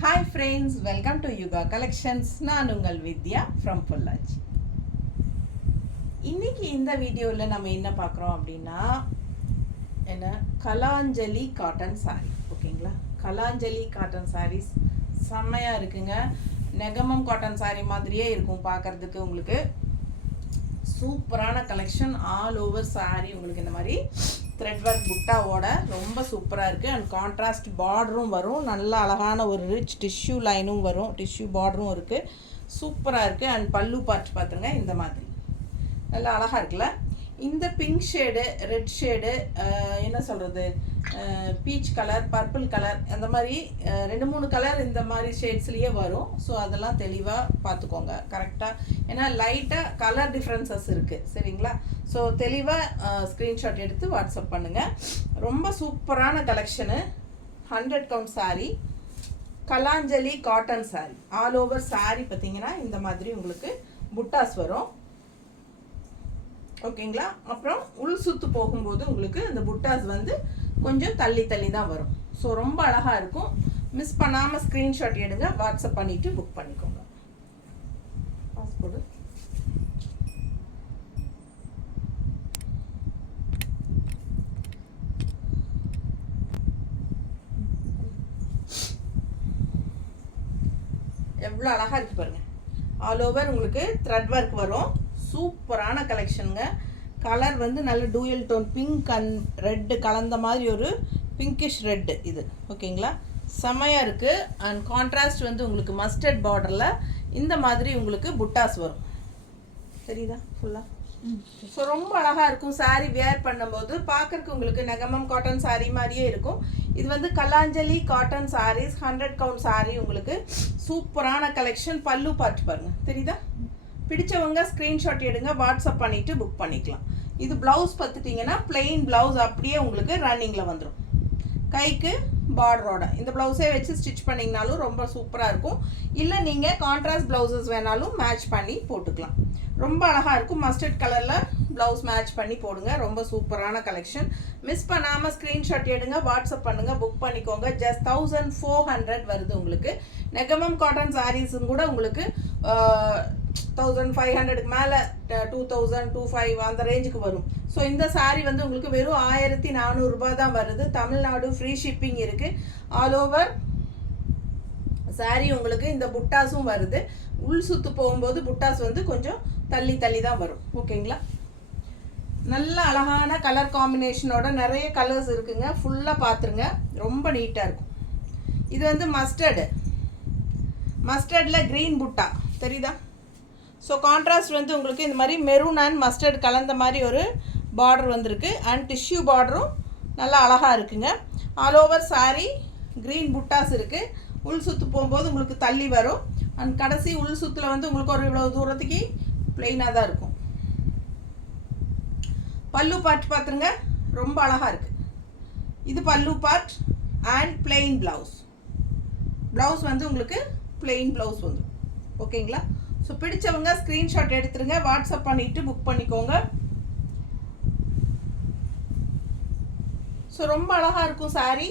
Hi friends, welcome to Yuga Collections. நான் உங்கள் வித்யா from Pollachi. இன்னைக்கு இந்த வீடியோவில் நம்ம என்ன பார்க்குறோம் அப்படின்னா என்ன கலாஞ்சலி காட்டன் சாரீ. ஓகேங்களா, கலாஞ்சலி காட்டன் சாரீஸ் செம்மையாக இருக்குங்க. நெகமம் காட்டன் சாரீ மாதிரியே இருக்கும் பார்க்குறதுக்கு. உங்களுக்கு சூப்பரான கலெக்ஷன். ஆல் ஓவர் சாரீ உங்களுக்கு இந்த மாதிரி த்ரெட் ஒர்க் புட்டாவோட ரொம்ப சூப்பராக இருக்குது. அண்ட் கான்ட்ராஸ்ட் பார்டரும் வரும். நல்ல அழகான ஒரு ரிச் டிஷ்யூ லைனும் வரும். டிஷ்யூ பார்டரும் இருக்குது. சூப்பராக இருக்குது. அண்ட் பல்லு பார்த்து பார்த்துங்க, இந்த மாதிரி நல்லா அழகாக இருக்குல்ல. இந்த பிங்க் ஷேடு, ரெட் ஷேடு, என்ன சொல்கிறது, பீச் கலர், பர்பிள் கலர், அந்த மாதிரி 2-3 கலர் இந்த மாதிரி ஷேட்ஸ்லேயே வரும். ஸோ அதெல்லாம் தெளிவாக பார்த்துக்கோங்க கரெக்டாக. ஏன்னா லைட்டாக கலர் டிஃப்ரென்சஸ் இருக்குது, சரிங்களா? ஸோ தெளிவாக ஸ்க்ரீன்ஷாட் எடுத்து வாட்ஸ்அப் பண்ணுங்கள். ரொம்ப சூப்பரான collection. 100 count sari, Kalanjali cotton sari. All over sari பார்த்தீங்கன்னா இந்த மாதிரி உங்களுக்கு புட்டாஸ் வரும். ஓகேங்களா. அப்புறம் உள் சுத்து போகும்போது உங்களுக்கு இந்த புட்டாஸ் வந்து கொஞ்சம் தள்ளி தள்ளி தான் வரும். ஸோ ரொம்ப அழகாக இருக்கும். மிஸ் பண்ணாமல் ஸ்க்ரீன்ஷாட் எடுங்க, வாட்ஸ்அப் பண்ணிவிட்டு புக் பண்ணிக்கோங்க. பாஸ்போர்ட் எவ்வளோ அழகாக இருக்குது பாருங்கள். ஆல் ஓவர் உங்களுக்கு த்ரெட் ஒர்க் வரும். சூப்பரான கலெக்ஷனுங்க. கலர் வந்து நல்ல dual tone pink and red கலந்த மாதிரி ஒரு பிங்கிஷ் ரெட்டு இது. ஓகேங்களா, செமையாக இருக்குது. அண்ட் கான்ட்ராஸ்ட் வந்து உங்களுக்கு மஸ்டர்ட் பார்டரில் இந்த மாதிரி உங்களுக்கு புட்டாஸ் வரும். தெரியுதா ஃபுல்லாக? ஸோ ரொம்ப அழகாக இருக்கும். சாரீ வேர் பண்ணும்போது பார்க்குறக்கு உங்களுக்கு நெகமம் காட்டன் சாரீ மாதிரியே இருக்கும். இது வந்து கலாஞ்சலி காட்டன் சாரீஸ் 100 கவுண்ட் சாரீ. உங்களுக்கு சூப்பரான கலெக்ஷன். பல்லு பார்த்து பாருங்கள், தெரியுதா? பிடிச்சவங்க ஸ்க்ரீன்ஷாட் எடுங்க, வாட்ஸ்அப் பண்ணிவிட்டு புக் பண்ணிக்கலாம். இது ப்ளவுஸ் பார்த்துட்டிங்கன்னா பிளெயின் ப்ளவுஸ் அப்படியே உங்களுக்கு ரன்னிங்கில் வந்துடும். கைக்கு பார்டரோட இந்த ப்ளவுஸே வச்சு ஸ்டிச் பண்ணிங்கனாலும் ரொம்ப சூப்பராக இருக்கும். இல்லை நீங்கள் கான்ட்ராஸ்ட் ப்ளவுசஸ் வேணாலும் மேட்ச் பண்ணி போட்டுக்கலாம். ரொம்ப அழகாக இருக்கும். மஸ்டர்ட் கலரில் ப்ளவுஸ் மேட்ச் பண்ணி போடுங்க. ரொம்ப சூப்பரான கலெக்ஷன். மிஸ் பண்ணாமல் ஸ்க்ரீன்ஷாட் எடுங்க, வாட்ஸ்அப் பண்ணுங்கள், புக் பண்ணிக்கோங்க. ஜஸ்ட் 1400 வருது உங்களுக்கு. நெகமம் காட்டன் சாரீஸும் கூட உங்களுக்கு 1500க்கு மேலே 2000, 2500 அந்த ரேஞ்சுக்கு வரும். ஸோ இந்த சாரீ வந்து உங்களுக்கு வெறும் 1400 ரூபாய் தான் வருது. தமிழ்நாடு ஃப்ரீ ஷிப்பிங் இருக்குது. ஆல் ஓவர் சாரீ உங்களுக்கு இந்த புட்டாஸும் வருது. உள் சுத்து போகும்போது புட்டாஸ் வந்து கொஞ்சம் தள்ளி தள்ளி தான் வரும். ஓகேங்களா, நல்ல அழகான கலர் காம்பினேஷனோட நிறைய கலர்ஸ் இருக்குங்க. ஃபுல்லாக பார்த்துருங்க, ரொம்ப நீட்டாக இருக்கும். இது வந்து மஸ்டர்டில் க்ரீன் புட்டா தெரியுதா? ஸோ கான்ட்ராஸ்ட் வந்து உங்களுக்கு இந்த மாதிரி மெரூன் அண்ட் மஸ்டர்ட் கலந்த மாதிரி ஒரு பார்டர் வந்திருக்கு. அண்ட் டிஷ்யூ பார்டரும் நல்லா அழகாக இருக்குங்க. ஆல் ஓவர் சாரீ க்ரீன் புட்டாஸ் இருக்குது. உள் சுற்று போகும்போது உங்களுக்கு தள்ளி வரும். அண்ட் கடைசி உள் சுற்றில் வந்து உங்களுக்கு ஒரு இவ்வளோ தூரத்துக்கு பிளெயினாக தான் இருக்கும். பல்லு பார்ட் பார்த்துருங்க, ரொம்ப அழகாக இருக்குது. இது pallu part and plain blouse வந்து உங்களுக்கு பிளெயின் ப்ளவுஸ் வந்துடும். ஓகேங்களா, ஸோ பிடிச்சவங்க ஸ்க்ரீன்ஷாட் எடுத்துருங்க, வாட்ஸ்அப் பண்ணிவிட்டு புக் பண்ணிக்கோங்க. ஸோ ரொம்ப அழகாக இருக்கும் sari.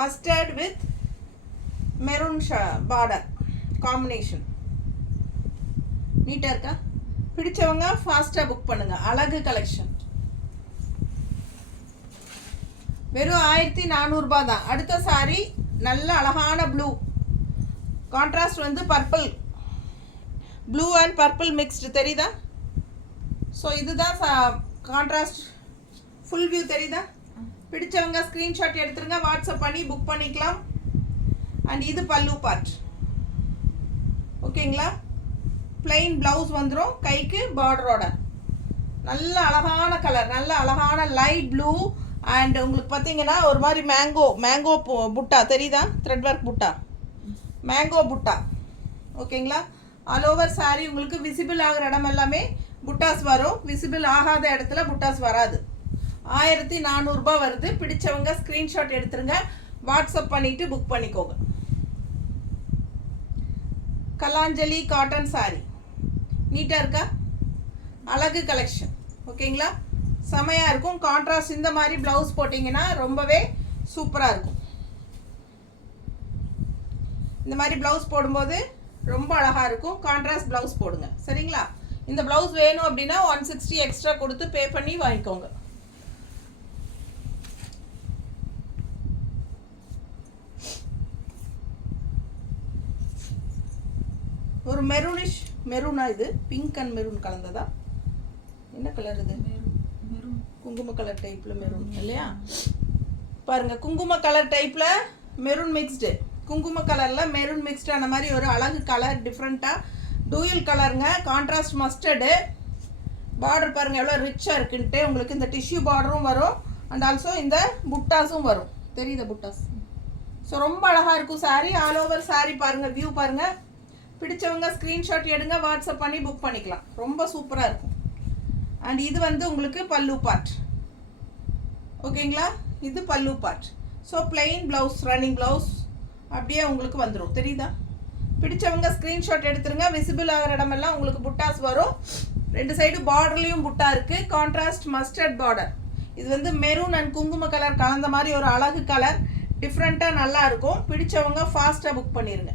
Mustard with maroon border combination நீட்டாக இருக்கா? பிடிச்சவங்க ஃபாஸ்ட்டாக புக் பண்ணுங்கள். அழகு கலெக்ஷன். வெறும் 1400 ரூபாய் தான். அடுத்த சாரீ நல்ல அழகான ப்ளூ கான்ட்ராஸ்ட் வந்து purple, blue and purple mixed தெரியுதா? ஸோ இதுதான் கான்ட்ராஸ்ட் ஃபுல் வியூ தெரியுதா? பிடிச்சவங்க ஸ்க்ரீன்ஷாட் எடுத்துருங்க, வாட்ஸ்அப் பண்ணி புக் பண்ணிக்கலாம். அண்ட் இது பல்லு பார்ட். ஓகேங்களா, பிளெயின் ப்ளவுஸ் வந்துடும். கைக்கு பார்டரோட நல்ல அழகான கலர், நல்ல அழகான லைட் ப்ளூ. அண்ட் உங்களுக்கு பார்த்தீங்கன்னா ஒரு மாதிரி மேங்கோ புட்டா தெரியுதா? த்ரெட் ஒர்க் புட்டா, மேங்கோ புட்டா. ஓகேங்களா, ஆல் ஓவர் சாரீ உங்களுக்கு விசிபிள் ஆகிற இடம் எல்லாமே புட்டாஸ் வரும். விசிபிள் ஆகாத இடத்துல புட்டாஸ் வராது. 1400 ரூபாய் வருது. பிடிச்சவங்க ஸ்க்ரீன்ஷாட் எடுத்துருங்க, வாட்ஸ்அப் பண்ணிவிட்டு புக் பண்ணிக்கோங்க. கலாஞ்சலி காட்டன் சாரீ நீட்டாக இருக்கா? அழகு கலெக்ஷன். ஓகேங்களா, செமையாக இருக்கும். கான்ட்ராஸ்ட் இந்த மாதிரி ப்ளவுஸ் போட்டிங்கன்னா ரொம்பவே சூப்பராக இருக்கும். இந்த மாதிரி ப்ளவுஸ் போடும்போது ரொம்ப அழகாக இருக்கும். கான்ட்ராஸ்ட் ப்ளவுஸ் போடுங்க சரிங்களா. இந்த ப்ளவுஸ் வேணும் அப்படின்னா 160 எக்ஸ்ட்ரா கொடுத்து பே பண்ணி வாங்கிக்கோங்க. ஒரு மெரூனிஷ் மெரூனா, இது பிங்க் அண்ட் மெரூன் கலந்ததா? என்ன கலர் இது? மெரூன், குங்கும கலர் டைப்ல மெரூன் இல்லையா? பாருங்க, குங்கும கலர் டைப்ல மெரூன் மிக்ஸ்டு, குங்கும கலர்ல மெரூன் மிக்ஸ்டு அந்த மாதிரி ஒரு அழகு கலர், டிஃப்ரெண்டா டூயல் கலருங்க. Contrast mustard. பார்டர் பாருங்க எவ்வளோ ரிச்சாக இருக்குன்ட்டு. உங்களுக்கு இந்த டிஷ்யூ பார்டரும் வரும் அண்ட் ஆல்சோ இந்த புட்டாஸும் வரும். தெரியுது புட்டாஸ்? ஸோ ரொம்ப அழகாக இருக்கும் சாரீ. ஆல் ஓவர் சாரீ பாருங்கள், வியூ பாருங்கள். பிடிச்சவங்க ஸ்க்ரீன்ஷாட் எடுங்க, வாட்ஸ்அப் பண்ணி புக் பண்ணிக்கலாம். ரொம்ப சூப்பராக இருக்கும். அண்ட் இது வந்து உங்களுக்கு பல்லு பார்ட். ஓகேங்களா? இது pallu part. So plain blouse, running blouse அப்படியே உங்களுக்கு வந்துடும். தெரியுதா? பிடிச்சவங்க ஸ்க்ரீன்ஷாட் எடுத்துருங்க. விசிபிள் ஆகிற இடமெல்லாம் உங்களுக்கு புட்டாஸ் வரும். ரெண்டு சைடு பார்டர்லேயும் புட்டா இருக்குது. Contrast mustard border. இது வந்து மெரூன் அண்ட் குங்கும கலர் கலந்த மாதிரி ஒரு அழகு கலர். டிஃப்ரெண்ட்டாக நல்லா இருக்கும். பிடிச்சவங்க ஃபாஸ்ட்டாக புக் பண்ணிடுங்க.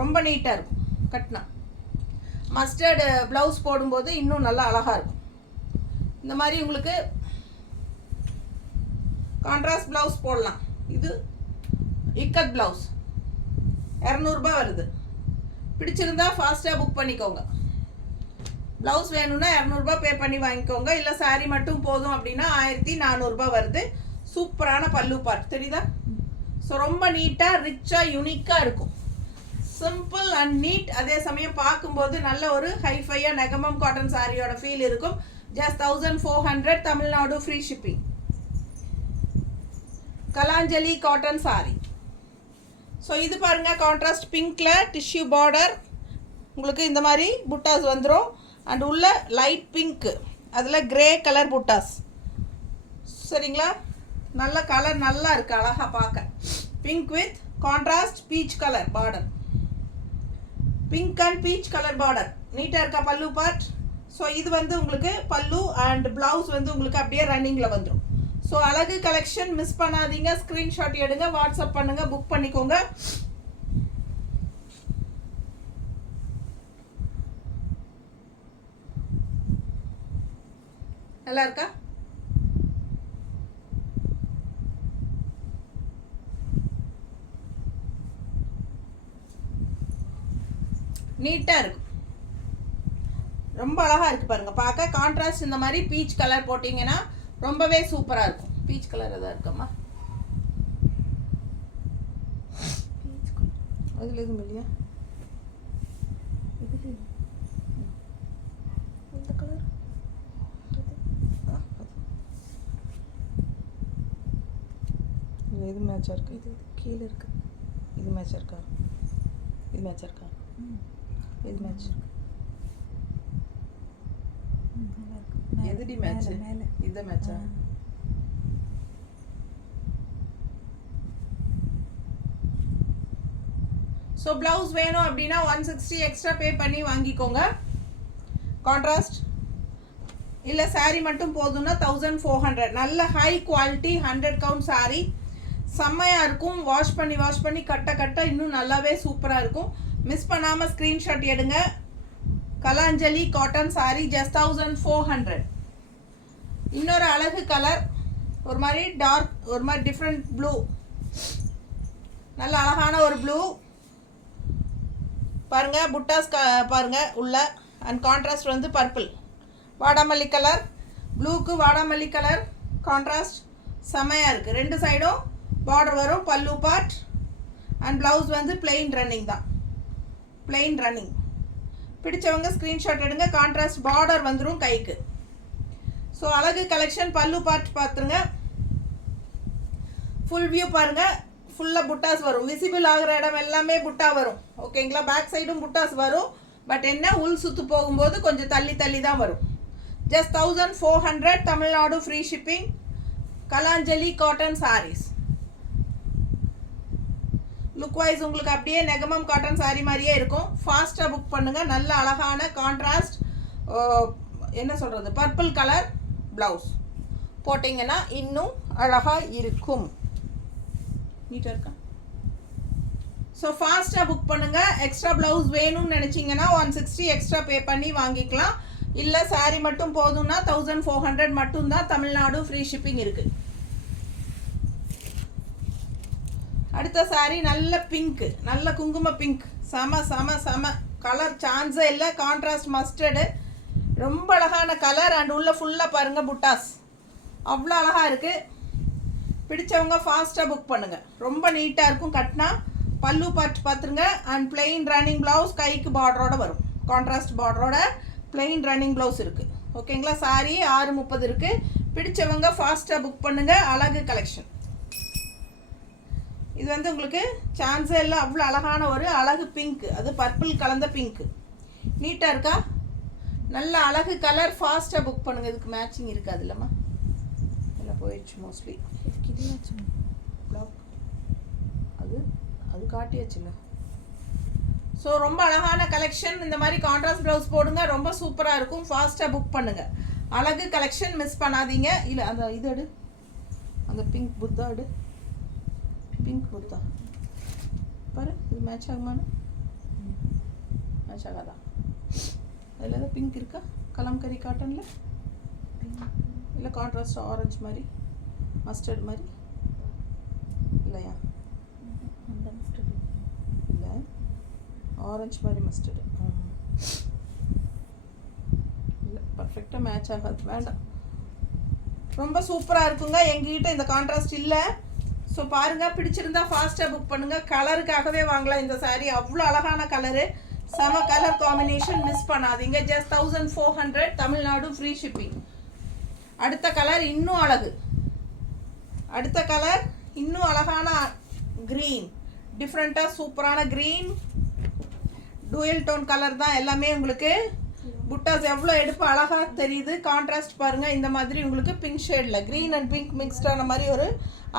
ரொம்ப நீட்டாக இருக்கும். கட்டினா மஸ்டர்டு ப்ளவுஸ் போடும்போது இன்னும் நல்லா அழகாக இருக்கும். இந்த மாதிரி உங்களுக்கு கான்ட்ராஸ்ட் ப்ளவுஸ் போடலாம். இது இக்கத் ப்ளவுஸ் 200 ரூபாய் வருது. பிடிச்சிருந்தா ஃபாஸ்ட்டாக புக் பண்ணிக்கோங்க. ப்ளவுஸ் வேணும்னா 200 ரூபாய் பே பண்ணி வாங்கிக்கோங்க. இல்லை சாரீ மட்டும் போதும் அப்படின்னா 1400 ரூபாய் வருது. சூப்பரான பல்லு பார்ட். தெரியுதா? ஸோ ரொம்ப நீட்டாக ரிச்சாக யூனிக்காக இருக்கும். Simple and neat. அதே சமயம் பார்க்கும்போது நல்ல ஒரு ஹைஃபையாக நெகமம் காட்டன் சாரியோட ஃபீல் இருக்கும். Just 1400, Tamil Nadu free shipping. Kalanjali cotton sari. So இது பாருங்கள், கான்ட்ராஸ்ட் பிங்க்கில் டிஷ்யூ பார்டர். உங்களுக்கு இந்த மாதிரி புட்டாஸ் வந்துடும். அண்ட் உள்ள லைட் பிங்க்கு, அதில் கிரே கலர் புட்டாஸ். சரிங்களா? நல்ல கலர், நல்லா இருக்குது அழகாக பார்க்க. Pink with contrast peach colour border. Pink and peach colour border. நீட்டாக இருக்கா பல்லு பார்ட்? ஸோ இது வந்து உங்களுக்கு பல்லு அண்ட் ப்ளவுஸ் வந்து உங்களுக்கு அப்படியே ரன்னிங்கில் வந்துடும். ஸோ அழகு கலெக்ஷன் மிஸ் பண்ணாதீங்க. ஸ்க்ரீன்ஷாட் எடுங்க, வாட்ஸ்அப் பண்ணுங்கள், புக் பண்ணிக்கோங்க. நல்லா இருக்கா? நீட்டாக இருக்கும். ரொம்ப அழகாக இருக்குது பாருங்கள் பார்க்க. கான்ட்ராஸ்ட் இந்த மாதிரி பீச் கலர் போட்டிங்கன்னா ரொம்பவே சூப்பராக இருக்கும். பீச் கலர் எதாவது இருக்கம்மா? அதில் எதுவும் இல்லையா? இந்த கலர் இது மேட்சாக இருக்குது. இது கீழே இருக்குது. இது மேட்சாக இருக்கா? இது மேட்சாக இருக்கா? இது மேட்ச் இருக்கு. எதுடி மேட்ச்? இது மேட்சா? ஸோ ப்ளவுஸ் வேணும் அப்படின்னா 160 எக்ஸ்ட்ரா பே பண்ணி வாங்கிக்கோங்க. கான்ட்ராஸ்ட் இல்லை சாரீ மட்டும் போதும்னா 1400. நல்ல ஹை குவாலிட்டி 100 கவுண்ட் சாரீ. செம்மையாக இருக்கும். வாஷ் பண்ணி கட்ட இன்னும் நல்லாவே சூப்பராக இருக்கும். மிஸ் பண்ணாமல் ஸ்க்ரீன்ஷாட் எடுங்க. Kalanjali cotton sari just 1400. இன்னொரு அழகு கலர், ஒரு மாதிரி டார்க், ஒரு மாதிரி டிஃப்ரெண்ட் ப்ளூ. நல்ல அழகான ஒரு ப்ளூ பாருங்க. புட்டாஸ் பாருங்க உள்ள. அண்ட் கான்ட்ராஸ்ட் வந்து பர்பிள், வாடாமல்லி கலர். ப்ளூக்கு வாடாமல்லி கலர் கான்ட்ராஸ்ட் செமையாக இருக்குது. ரெண்டு சைடும் பார்டர் வரும். பல்லு பார்ட் அண்ட் ப்ளவுஸ் வந்து பிளெயின் ரன்னிங் தான். Plain running. பிடிச்சவங்க ஸ்க்ரீன்ஷாட் எடுங்க. கான்ட்ராஸ்ட் பார்டர் வந்துடும் கைக்கு. ஸோ அழகு கலெக்ஷன். பல்லு பார்ட் பார்த்துருங்க. ஃபுல் வியூ பாருங்கள். ஃபுல்லாக புட்டாஸ் வரும். விசிபிள் ஆகிற இடம் எல்லாமே புட்டா வரும். ஓகேங்களா? பேக் சைடும் புட்டாஸ் வரும். பட் என்ன, உள் சுற்று போகும்போது கொஞ்சம் தள்ளி தான் வரும். Just 1400, Tamil Nadu free shipping. Kalanjali cotton saris. Look wise உங்களுக்கு அப்படியே நெகமம் காட்டன் சாரீ மாதிரியே இருக்கும். ஃபாஸ்ட்டாக புக் பண்ணுங்கள். நல்ல அழகான கான்ட்ராஸ்ட் என்ன சொல்கிறது, பர்பிள் கலர் ப்ளவுஸ் போட்டிங்கன்னா இன்னும் அழகாக இருக்கும். நீட்டாக இருக்கா? ஸோ ஃபாஸ்ட்டாக புக் பண்ணுங்கள். எக்ஸ்ட்ரா ப்ளவுஸ் வேணும்னு நினச்சிங்கன்னா 160 எக்ஸ்ட்ரா பே பண்ணி வாங்கிக்கலாம். இல்லை சாரீ மட்டும் போதும்னா 1400 மட்டும்தான். தமிழ்நாடு ஃப்ரீ ஷிப்பிங் இருக்குது. அடுத்த சாரீ நல்ல பிங்க், நல்ல குங்கும பிங்க், செம செம செம கலர் சான்ஸே இல்லை. கான்ட்ராஸ்ட் மஸ்டர்டு, ரொம்ப அழகான கலர். அண்ட் உள்ள ஃபுல்லாக பாருங்கள் புட்டாஸ், அவ்வளோ அழகாக இருக்குது. பிடிச்சவங்க ஃபாஸ்ட்டாக புக் பண்ணுங்கள். ரொம்ப நீட்டாக இருக்கும் கட்டினா. பல்லு பார்த்துருங்க. அண்ட் பிளெயின் ரன்னிங் ப்ளவுஸ், கைக்கு பார்டரோட வரும். கான்ட்ராஸ்ட் பார்டரோட பிளெயின் ரன்னிங் ப்ளவுஸ் இருக்குது. ஓகேங்களா? சாரி 6:30 இருக்குது. பிடிச்சவங்க ஃபாஸ்ட்டாக புக் பண்ணுங்கள். அழகு கலெக்ஷன் இது வந்து உங்களுக்கு சான்ஸே இல்லை. அவ்வளோ அழகான ஒரு அழகு பிங்க், அது பர்பிள் கலந்த பிங்க். நீட்டாக இருக்கா? நல்ல அழகு கலர். ஃபாஸ்ட்டாக புக் பண்ணுங்கள். இதுக்கு மேட்சிங் இருக்காது இல்லைம்மா? எல்லாம் போயிடுச்சு மோஸ்ட்லி. பிளாக் அது அது காட்டியாச்சுங்க. ஸோ ரொம்ப அழகான கலெக்ஷன். இந்த மாதிரி கான்ட்ராஸ்ட் ப்ளவுஸ் போடுங்க, ரொம்ப சூப்பராக இருக்கும். ஃபாஸ்ட்டாக புக் பண்ணுங்கள். அழகு கலெக்ஷன் மிஸ் பண்ணாதீங்க. இல்லை அந்த இது எடு, அந்த பிங்க் புத்தா எடு, பிங்க் புத்தா பாரு. இது மேட்ச் ஆகுமான்னு? மேட்ச் ஆகாதா? அதில் ஏதாவது பிங்க் இருக்கா? கலம்கரி காட்டனில் இல்லை கான்ட்ராஸ்ட் ஆரஞ்சு மாதிரி, மஸ்டர்ட் மாதிரி இல்லையா? இல்லை ஆரஞ்சு மாதிரி மஸ்டர்டு இல்லை, பர்ஃபெக்டாக மேட்ச் ஆகாது. வேண்டாம். ரொம்ப சூப்பராக இருக்குங்க. எங்ககிட்ட இந்த கான்ட்ராஸ்ட் இல்லை. ஸோ பாருங்கள், பிடிச்சிருந்தா ஃபாஸ்ட்டாக புக் பண்ணுங்கள். கலருக்காகவே வாங்கலாம் இந்த சாரீ. அவ்வளோ அழகான கலரு, செம கலர் காம்பினேஷன். மிஸ் பண்ணாதீங்க. ஜஸ்ட் 1400. Tamil Nadu free shipping. அடுத்த கலர் இன்னும் அழகு. அடுத்த கலர் இன்னும் அழகான க்ரீன், டிஃப்ரெண்ட்டாக சூப்பரான க்ரீன். டூயல் டோன் கலர் தான் எல்லாமே. உங்களுக்கு புட்டாஸ் எவ்வளோ எடுப்பு அழகாக தெரியுது. கான்ட்ராஸ்ட் பாருங்கள். இந்த மாதிரி உங்களுக்கு பிங்க் ஷேடில் க்ரீன் அண்ட் பிங்க் மிக்ஸ்டான மாதிரி ஒரு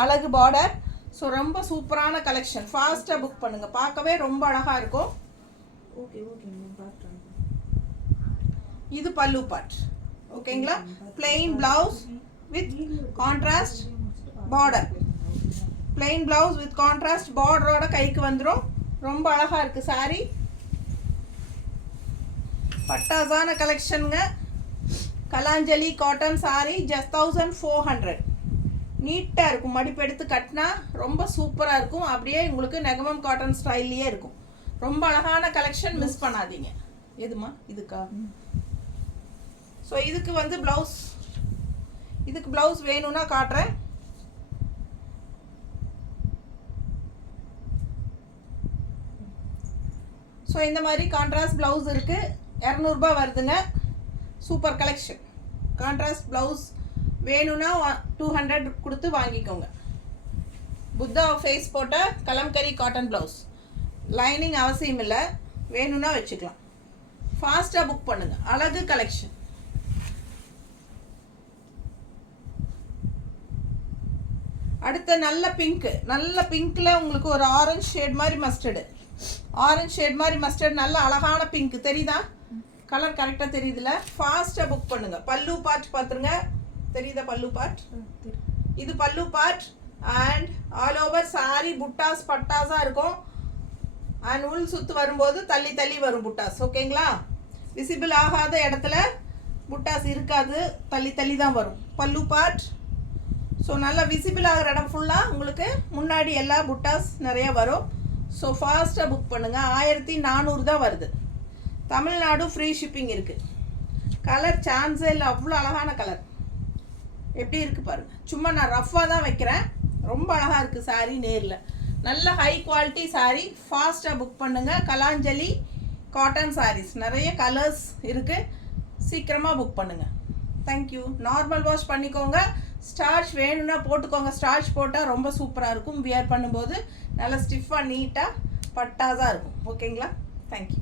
அழகு பார்டர். ஸோ ரொம்ப சூப்பரான கலெக்ஷன். ஃபாஸ்ட்டாக புக் பண்ணுங்கள். பார்க்கவே ரொம்ப அழகாக இருக்கும். ஓகே ஓகே இது பல்லு பார்ட். ஓகேங்களா? Plain blouse with contrast border. Plain blouse with contrast பார்டரோட கைக்கு வந்துடும். ரொம்ப அழகாக இருக்குது சாரீ. பட்டாசான கலெக்ஷனுங்க. கலாஞ்சலி காட்டன் சாரீ. ஜஸ்ட் 1400. நீட்டாக இருக்கும். மடிப்பு எடுத்து கட்டினா ரொம்ப சூப்பராக இருக்கும். அப்படியே உங்களுக்கு நெகமம் காட்டன் ஸ்டைல்லையே இருக்கும். ரொம்ப அழகான கலெக்ஷன். மிஸ் பண்ணாதீங்க. எதுமா இதுக்கா? ஸோ இதுக்கு வந்து ப்ளவுஸ், இதுக்கு ப்ளவுஸ் வேணும்னா காட்டுறேன். ஸோ இந்த மாதிரி கான்ட்ராஸ்ட் ப்ளவுஸ் இருக்குது. 200 வருதுங்க. Super collection. கான்ட்ராஸ்ட் ப்ளவுஸ் வேணும்னா 200 கொடுத்து வாங்கிக்கோங்க. புத்தா ஃபேஸ் போட்ட கலம்கரி காட்டன் ப்ளவுஸ். லைனிங் அவசியம் இல்லை, வேணும்னா வச்சுக்கலாம். ஃபாஸ்ட்டாக புக் பண்ணுங்கள். அழகு கலெக்ஷன். அடுத்த நல்ல பிங்க்கு. நல்ல பிங்க்கில் உங்களுக்கு ஒரு ஆரஞ்சு ஷேட் மாதிரி மஸ்டர்டு, ஆரஞ்சு ஷேட் மாதிரி மஸ்டர்ட். நல்ல அழகான பிங்க் தெரியுதா? கலர் கரெக்டாக தெரியுதுல? ஃபாஸ்ட்டாக புக் பண்ணுங்கள். பல்லு பார்ட் பார்த்துருங்க. தெரியுதா பல்லு பார்ட்? இது pallu part. And all over sorry புட்டாஸ் பட்டாஸாக இருக்கும். அண்ட் உள் சுற்று வரும்போது தள்ளி தள்ளி வரும் புட்டாஸ். ஓகேங்களா? விசிபிள் ஆகாத இடத்துல புட்டாஸ் இருக்காது, தள்ளி தள்ளி தான் வரும். பல்லு பார்ட். ஸோ நல்லா விசிபிள் ஆகிற இடம் ஃபுல்லாக உங்களுக்கு முன்னாடி எல்லா புட்டாஸ் நிறைய வரும். ஸோ ஃபாஸ்ட்டாக புக் பண்ணுங்கள். 1400 தான் வருது. தமிழ்நாடு ஃப்ரீ ஷிப்பிங் இருக்குது. கலர் சான்ஸே இல்லை. அவ்வளோ அழகான கலர். எப்படி இருக்குது பாருங்கள். சும்மா நான் ரஃப்பாக தான் வைக்கிறேன். ரொம்ப அழகாக இருக்குது சாரீ. நேரில் நல்ல ஹை குவாலிட்டி சாரீ. ஃபாஸ்ட்டாக புக் பண்ணுங்கள். கலாஞ்சலி காட்டன் சாரீஸ். நிறைய கலர்ஸ் இருக்குது. சீக்கிரமாக புக் பண்ணுங்கள். தேங்க்யூ. நார்மல் வாஷ் பண்ணிக்கோங்க. ஸ்டார்ச் வேணும்னா போட்டுக்கோங்க. ஸ்டார்ச் போட்டால் ரொம்ப சூப்பராக இருக்கும். வியர் பண்ணும்போது நல்லா ஸ்டிஃபாக நீட்டாக பட்டாஸாக இருக்கும். ஓகேங்களா? தேங்க்யூ.